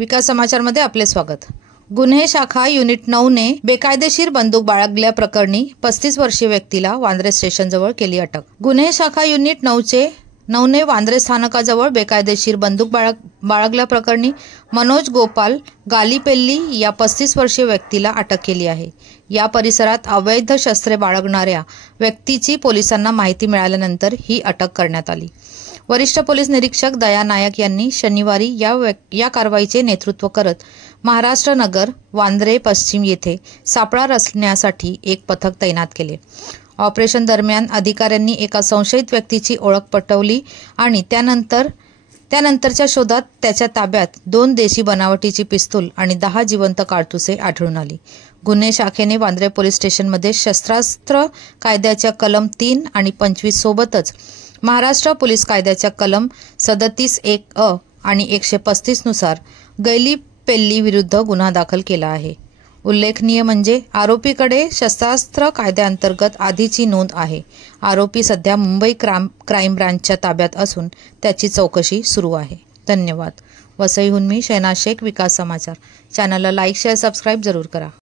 विकास समाचारमध्ये आपले स्वागत। गुन्हे शाखा युनिट 9 ने बेकायदेशीर बंदूक बाळगल्या प्रकरणी 35 वर्षीय व्यक्तीला वांद्रे स्टेशनजवळ केली अटक। गुन्हे शाखा युनिट 9 ने वांद्रे स्थानकाजवळ बेकायदेशीर बंदूक बाळगल्या प्रकरणी मनोज गोपाल गालीपेल्ली या 35 वर्षीय व्यक्तीला अटक केली आहे। या परिसरात अवैध शस्त्रे बाळगणाऱ्या व्यक्तीची पोलिसांना माहिती मिळाल्यानंतर ही अटक करण्यात आली। वरिष्ठ पोलीस निरीक्षक दया नायक यांनी शनिवारी या कारवाईचे नेतृत्व करत महाराष्ट्र नगर वांद्रे पश्चिम येथे सापळा रचण्यासाठी एक पथक तैनात केले। ऑपरेशन दरम्यान अधिकाऱ्यांनी एका संशयित व्यक्तीची ओळख पटवली आणि त्यानंतरच्या शोधात त्याच्या ताब्यात 2 देशी बनावटीची पिस्तूल आणि 10 जिवंत कारतुसे आढळून आली। गुन्हे शाखेने वांद्रे पोलीस स्टेशनमध्ये शस्त्रास्त्र कायद्याच्या कलम 3 आणि 25 सोबतच महाराष्ट्र पोलीस कायद्याच्या कलम 37(1)(अ) आणि 135 नुसार गैलीपेल्ली विरुद्ध गुन्हा दाखल केला आहे। उल्लेखनीय म्हणजे आरोपीकडे शस्त्रास्त्र कायद्याअंतर्गत आधीची नोंद आहे। आरोपी सध्या मुंबई क्राईम ब्रांचच्या ताब्यात असून त्याची चौकशी सुरू आहे। धन्यवाद। वसईहून मी शहनाज शेख, विकास समाचार। चॅनलला लाईक शेअर सबस्क्राईब जरूर करा।